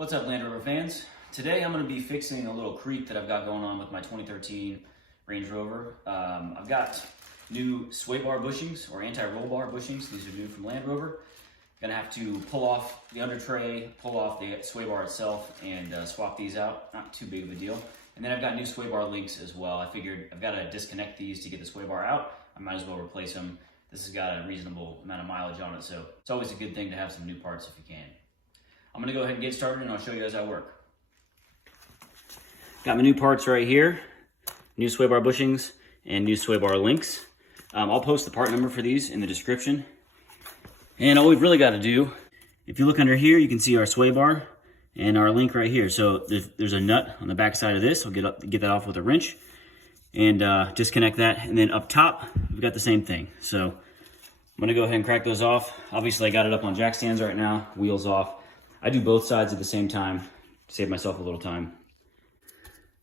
What's up, Land Rover fans? Today I'm going to be fixing a little creak that I've got going on with my 2013 Range Rover. I've got new sway bar bushings or anti-roll bar bushings. These are new from Land Rover. Gonna have to pull off the under tray, pull off the sway bar itself, and swap these out. Not too big of a deal. And then I've got new sway bar links as well. I figured I've got to disconnect these to get the sway bar out. I might as well replace them. This has got a reasonable amount of mileage on it, so it's always a good thing to have some new parts if you can. I'm gonna go ahead and get started and I'll show you as I work. Got my new parts right here, new sway bar bushings and new sway bar links. I'll post the part number for these in the description. And all we've really got to do, if you look under here, you can see our sway bar and our link right here. So there's a nut on the back side of this. I'll get that off with a wrench and disconnect that. And then up top, we've got the same thing. So I'm gonna go ahead and crack those off. Obviously I got it up on jack stands right now, wheels off. I do both sides at the same time, save myself a little time.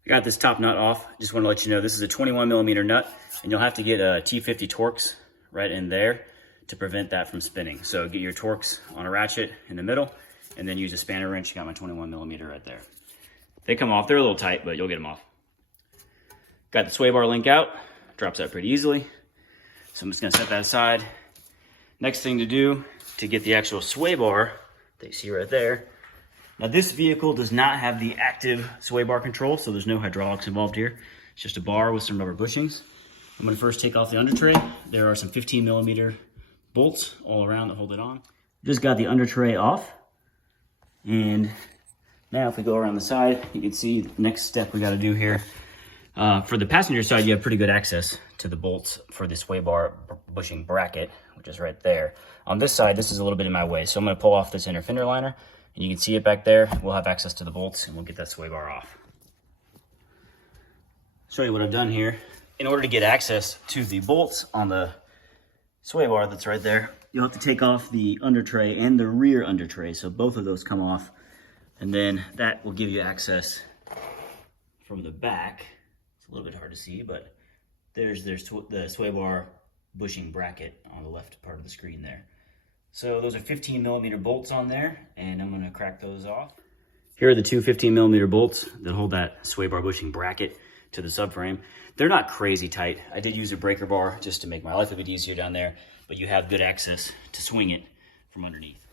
I got this top nut off. Just want to let you know this is a 21 millimeter nut, and you'll have to get a T50 Torx right in there to prevent that from spinning. So get your Torx on a ratchet in the middle, and then use a spanner wrench. You got my 21 millimeter right there. They come off. They're a little tight, but you'll get them off. Got the sway bar link out. Drops out pretty easily. So I'm just going to set that aside. Next thing to do to get the actual sway bar that you see right there. Now this vehicle does not have the active sway bar control, so there's no hydraulics involved here. It's just a bar with some rubber bushings. I'm gonna first take off the under tray. There are some 15 millimeter bolts all around that hold it on. Just got the under tray off. And now if we go around the side, you can see the next step we gotta do here. For the passenger side, you have pretty good access to the bolts for the sway bar bushing bracket, which is right there. On this side, this is a little bit in my way, so I'm going to pull off this inner fender liner, and you can see it back there. We'll have access to the bolts, and we'll get that sway bar off. Show you what I've done here. In order to get access to the bolts on the sway bar that's right there, you'll have to take off the under tray and the rear under tray, so both of those come off, and then that will give you access from the back. It's a little bit hard to see, but there's the sway bar bushing bracket on the left part of the screen there. So those are 15 millimeter bolts on there, and I'm gonna crack those off. Here are the two 15 millimeter bolts that hold that sway bar bushing bracket to the subframe. They're not crazy tight. I did use a breaker bar just to make my life a bit easier down there, but you have good access to swing it from underneath.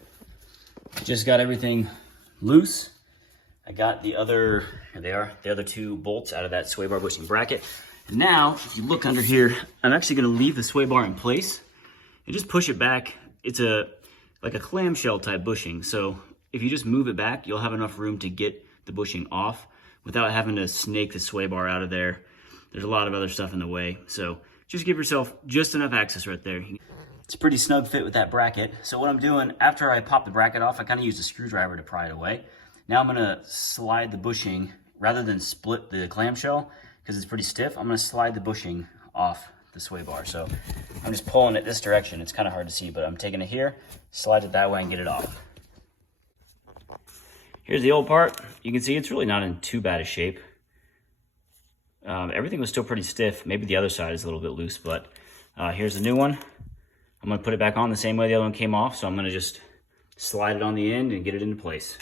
Just got everything loose. I got the other, here they are, the other two bolts out of that sway bar bushing bracket. And now, if you look under here, I'm actually gonna leave the sway bar in place and just push it back. It's like a clamshell type bushing. So if you just move it back, you'll have enough room to get the bushing off without having to snake the sway bar out of there. There's a lot of other stuff in the way. So just give yourself just enough access right there. It's a pretty snug fit with that bracket. So what I'm doing, after I pop the bracket off, I kind of use a screwdriver to pry it away. Now I'm gonna slide the bushing, rather than split the clamshell, because it's pretty stiff, I'm gonna slide the bushing off the sway bar. So I'm just pulling it this direction. It's kind of hard to see, but I'm taking it here, slide it that way and get it off. Here's the old part. You can see it's really not in too bad a shape. Everything was still pretty stiff. Maybe the other side is a little bit loose, but here's the new one. I'm gonna put it back on the same way the other one came off. So I'm gonna just slide it on the end and get it into place.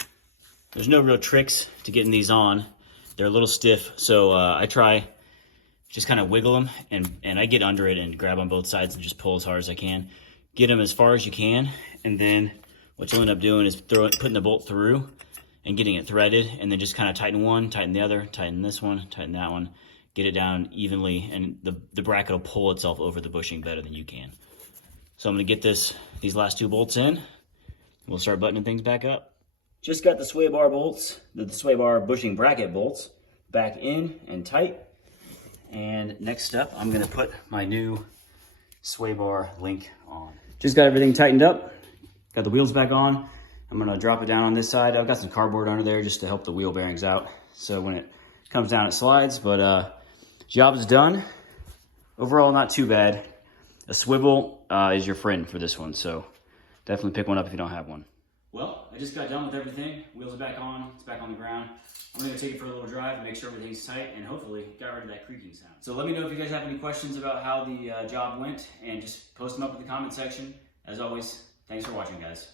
There's no real tricks to getting these on. They're a little stiff, so I try just kind of wiggle them, and I get under it and grab on both sides and just pull as hard as I can. Get them as far as you can, and then what you'll end up doing is putting the bolt through and getting it threaded, and then just kind of tighten one, tighten the other, tighten this one, tighten that one, get it down evenly, and the bracket will pull itself over the bushing better than you can. So I'm gonna get these last two bolts in. We'll start buttoning things back up. Just got the sway bar bolts, the sway bar bushing bracket bolts back in and tight. And next step, I'm gonna put my new sway bar link on. Just got everything tightened up, got the wheels back on. I'm gonna drop it down on this side. I've got some cardboard under there just to help the wheel bearings out. So when it comes down, it slides, but job is done. Overall, not too bad. A swivel is your friend for this one, so definitely pick one up if you don't have one. Well, I just got done with everything. Wheels are back on, it's back on the ground. I'm gonna take it for a little drive and make sure everything's tight and hopefully got rid of that creaking sound. So let me know if you guys have any questions about how the job went, and just post them up in the comment section. As always, thanks for watching, guys.